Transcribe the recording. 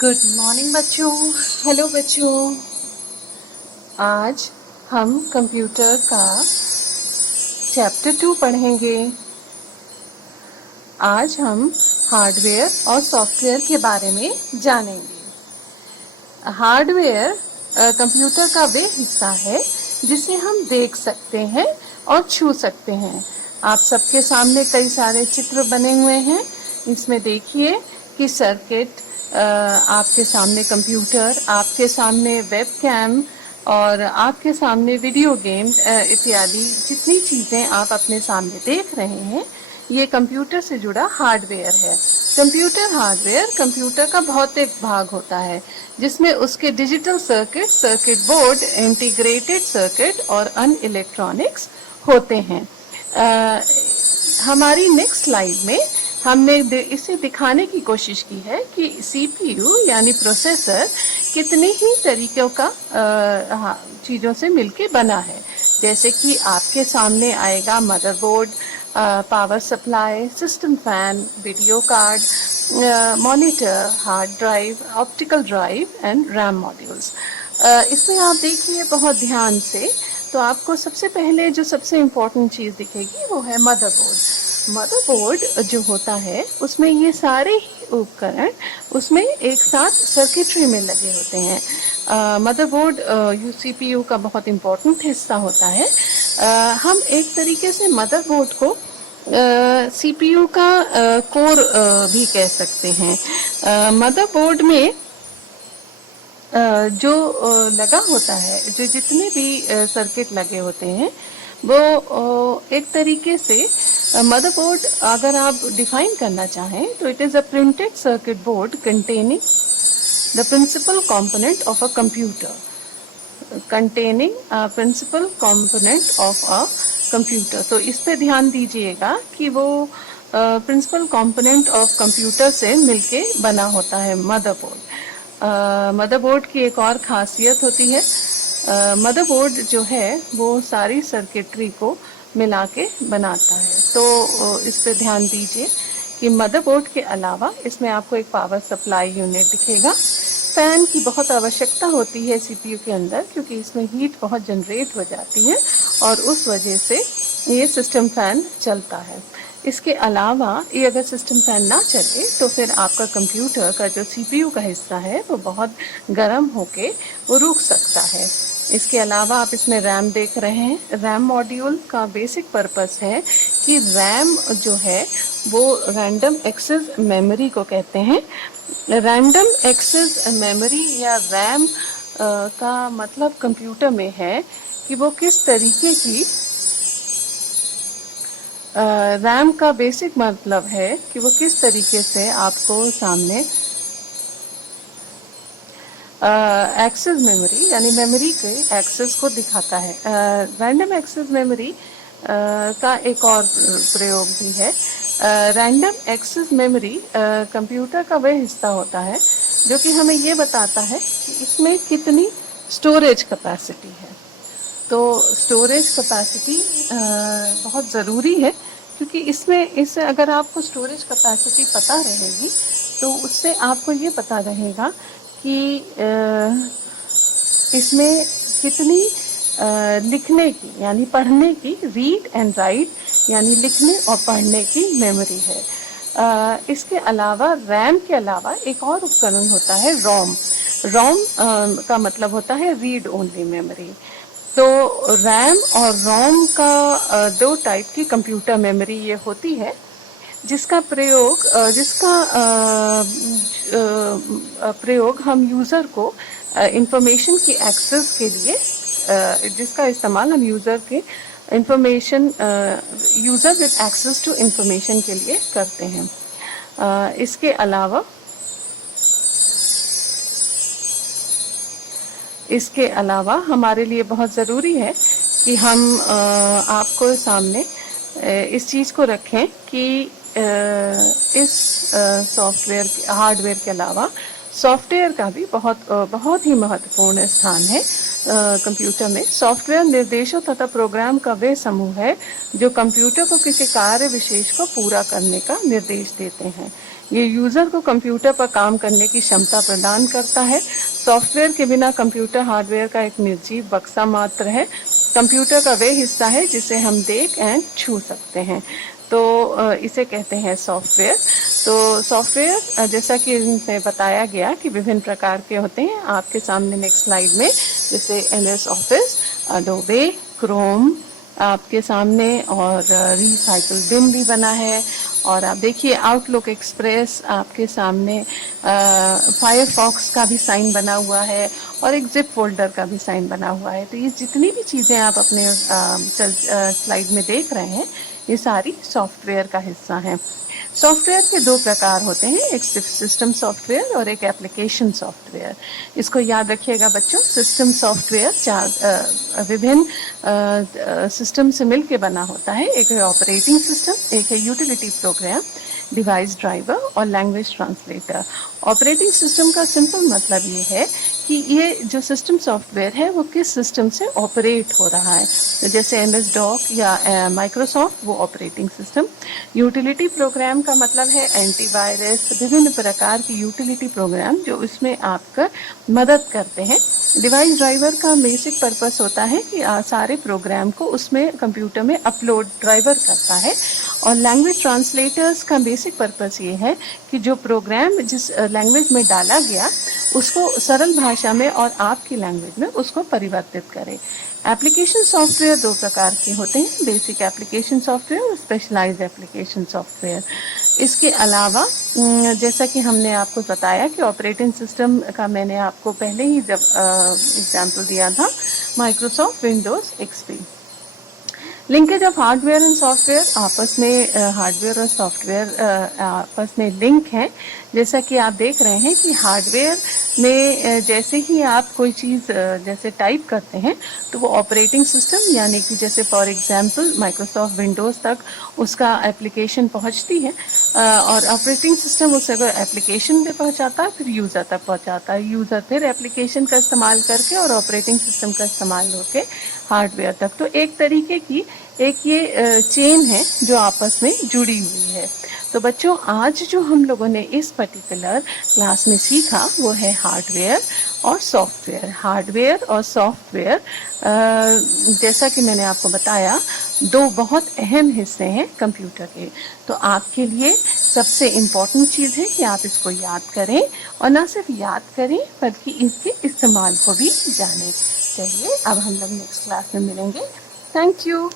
Good morning बच्चों। Hello बच्चों। आज हम कंप्यूटर का चैप्टर 2 पढ़ेंगे। आज हम हार्डवेयर और सॉफ्टवेयर के बारे में जानेंगे। हार्डवेयर कंप्यूटर का वे हिस्सा है जिसे हम देख सकते हैं और छू सकते हैं। आप सबके सामने कई सारे चित्र बने हुए हैं। इसमें देखिए कि सर्किट, आपके सामने कंप्यूटर, आपके सामने वेबकैम और आपके सामने वीडियो गेम इत्यादि जितनी चीज़ें आप अपने सामने देख रहे हैं, ये कंप्यूटर से जुड़ा हार्डवेयर है। कंप्यूटर हार्डवेयर कंप्यूटर का भौतिक भाग होता है जिसमें उसके digital circuit, circuit board, integrated circuit और अन्य इलेक्ट्रॉनिक्स होते हैं। हमारी नेक्स्ट स्लाइड में हमने इसे दिखाने की कोशिश की है कि सीपीयू यानी प्रोसेसर कितने ही तरीकों का चीज़ों से मिलके बना है। जैसे कि आपके सामने आएगा motherboard, power supply, system fan, video card, monitor, hard drive, optical drive and RAM modules. इसमें आप देखिए बहुत ध्यान से, तो आपको सबसे पहले जो सबसे इम्पोर्टेंट चीज़ दिखेगी वो है मदरबोर्ड। मदरबोर्ड जो होता है उसमें ये सारे ही उपकरण उसमें एक साथ सर्किटरी में लगे होते हैं। मदरबोर्ड सीपीयू का बहुत इम्पोर्टेंट हिस्सा होता है। हम एक तरीके से मदरबोर्ड को सीपीयू का कोर भी कह सकते हैं। मदरबोर्ड में जो लगा होता है, जो जितने भी सर्किट लगे होते हैं वो एक तरीके से मदरबोर्ड अगर आप डिफाइन करना चाहें तो it is a printed circuit board containing the principal component of a computer, containing principal component of a computer. तो इस पे ध्यान दीजिएगा कि वो प्रिंसिपल कंपोनेंट ऑफ कंप्यूटर से मिलके बना होता है मदरबोर्ड। मदरबोर्ड की एक और खासियत होती है, मदरबोर्ड जो है वो सारी सर्किटरी को मिला के बनाता है। तो इस पे ध्यान दीजिए कि मदरबोर्ड के अलावा इसमें आपको एक पावर सप्लाई यूनिट दिखेगा। फैन की बहुत आवश्यकता होती है सीपीयू के अंदर क्योंकि इसमें हीट बहुत जनरेट हो जाती है और उस वजह से ये सिस्टम फैन चलता है। इसके अलावा ये अगर सिस्टम फैन ना चले तो फिर आपका कंप्यूटर का जो सीपीयू का हिस्सा है वो बहुत गर्म होके वो रुक सकता है। इसके अलावा आप इसमें रैम देख रहे हैं। रैम मॉड्यूल का बेसिक पर्पस है कि रैम जो है वो रैंडम एक्सेस मेमोरी को कहते हैं। रैंडम एक्सेस मेमोरी या रैम का मतलब कंप्यूटर में है कि वो किस तरीके की, रैम का बेसिक मतलब है कि वो किस तरीके से आपको सामने एक्सेस मेमोरी यानी मेमोरी के एक्सेस को दिखाता है। रैंडम एक्सेस मेमोरी का एक और प्रयोग भी है। रैंडम एक्सेस मेमोरी कंप्यूटर का वह हिस्सा होता है जो कि हमें ये बताता है कि इसमें कितनी स्टोरेज कैपेसिटी है। तो स्टोरेज कैपेसिटी बहुत ज़रूरी है क्योंकि इससे अगर आपको स्टोरेज कैपेसिटी पता रहेगी तो उससे आपको ये पता रहेगा कि इसमें कितनी लिखने की यानी पढ़ने की, रीड एंड राइट यानी लिखने और पढ़ने की मेमोरी है। इसके अलावा रैम के अलावा एक और उपकरण होता है रोम। रोम का मतलब होता है रीड ओनली मेमोरी। तो रैम और रोम का दो टाइप की कंप्यूटर मेमोरी ये होती है जिसका प्रयोग हम यूज़र को इंफॉर्मेशन की एक्सेस के लिए, जिसका इस्तेमाल हम user with access to information के लिए करते हैं। इसके अलावा हमारे लिए बहुत ज़रूरी है कि हम आपको सामने इस चीज़ को रखें कि इस हार्डवेयर के अलावा सॉफ्टवेयर का भी बहुत ही महत्वपूर्ण स्थान है कंप्यूटर में। सॉफ्टवेयर निर्देशों तथा प्रोग्राम का वे समूह है जो कंप्यूटर को किसी कार्य विशेष को पूरा करने का निर्देश देते हैं। ये यूजर को कंप्यूटर पर काम करने की क्षमता प्रदान करता है। सॉफ्टवेयर के बिना कंप्यूटर हार्डवेयर का एक निर्जीव बक्सा मात्र है। कंप्यूटर का वे हिस्सा है जिसे हम देख एंड छू सकते हैं, तो इसे कहते हैं सॉफ्टवेयर। तो सॉफ्टवेयर जैसा कि इनमें बताया गया कि विभिन्न प्रकार के होते हैं। आपके सामने नेक्स्ट स्लाइड में जैसे MS ऑफिस, अडोबे, क्रोम आपके सामने, और रिसाइकल बिन भी बना है। और आप देखिए आउटलुक एक्सप्रेस आपके सामने, फायरफॉक्स का भी साइन बना हुआ है और एक जिप फोल्डर का भी साइन बना हुआ है। तो ये जितनी भी चीज़ें आप अपने स्लाइड में देख रहे हैं, ये सारी सॉफ्टवेयर का हिस्सा हैं। सॉफ्टवेयर के दो प्रकार होते हैं, एक सिस्टम सॉफ्टवेयर और एक एप्लीकेशन सॉफ्टवेयर। इसको याद रखिएगा बच्चों। सिस्टम सॉफ्टवेयर चार विभिन्न सिस्टम से मिलकर बना होता है। एक है ऑपरेटिंग सिस्टम, एक है यूटिलिटी प्रोग्राम, डिवाइस ड्राइवर और लैंग्वेज ट्रांसलेटर। ऑपरेटिंग सिस्टम का सिंपल मतलब ये है कि ये जो सिस्टम सॉफ्टवेयर है वो किस सिस्टम से ऑपरेट हो रहा है। तो जैसे MS डॉक या माइक्रोसॉफ्ट, वो ऑपरेटिंग सिस्टम। यूटिलिटी प्रोग्राम का मतलब है एंटीवायरस, विभिन्न प्रकार की यूटिलिटी प्रोग्राम जो इसमें आपका मदद करते हैं। डिवाइस ड्राइवर का बेसिक पर्पस होता है कि सारे प्रोग्राम को उसमें कंप्यूटर में अपलोड ड्राइवर करता है। और लैंग्वेज ट्रांसलेटर्स का बेसिक पर्पस ये है कि जो प्रोग्राम जिस लैंग्वेज में डाला गया उसको सरल भाषा में और आपकी लैंग्वेज में उसको परिवर्तित करे। एप्लीकेशन सॉफ्टवेयर दो प्रकार के होते हैं, बेसिक एप्लीकेशन सॉफ्टवेयर और स्पेशलाइज्ड एप्लीकेशन सॉफ्टवेयर। इसके अलावा जैसा कि हमने आपको बताया कि ऑपरेटिंग सिस्टम का मैंने आपको पहले ही जब एग्जाम्पल दिया था, Microsoft Windows XP। Linkage of hardware and software, आपस में हार्डवेयर और सॉफ्टवेयर आपस में लिंक है। जैसा कि आप देख रहे हैं कि हार्डवेयर में जैसे ही आप कोई चीज़ जैसे टाइप करते हैं तो वो ऑपरेटिंग सिस्टम यानी कि जैसे फॉर एग्जांपल माइक्रोसॉफ्ट विंडोज़ तक उसका एप्लीकेशन पहुंचती है, और ऑपरेटिंग सिस्टम उस अगर एप्लीकेशन पे पहुंचाता है फिर यूज़र तक पहुंचाता है। यूज़र फिर एप्लीकेशन का इस्तेमाल करके और ऑपरेटिंग सिस्टम का इस्तेमाल होकर हार्डवेयर तक। तो एक तरीके की एक ये चेन है जो आपस में जुड़ी हुई है। तो बच्चों आज जो हम लोगों ने इस पर्टिकुलर क्लास में सीखा वो है हार्डवेयर और सॉफ्टवेयर। हार्डवेयर और सॉफ्टवेयर जैसा कि मैंने आपको बताया दो बहुत अहम हिस्से हैं कंप्यूटर के। तो आपके लिए सबसे इम्पोर्टेंट चीज़ है कि आप इसको याद करें, और ना सिर्फ याद करें बल्कि इसके इस्तेमाल को भी जानें। चलिए अब हम लोग नेक्स्ट क्लास में मिलेंगे। Thank you.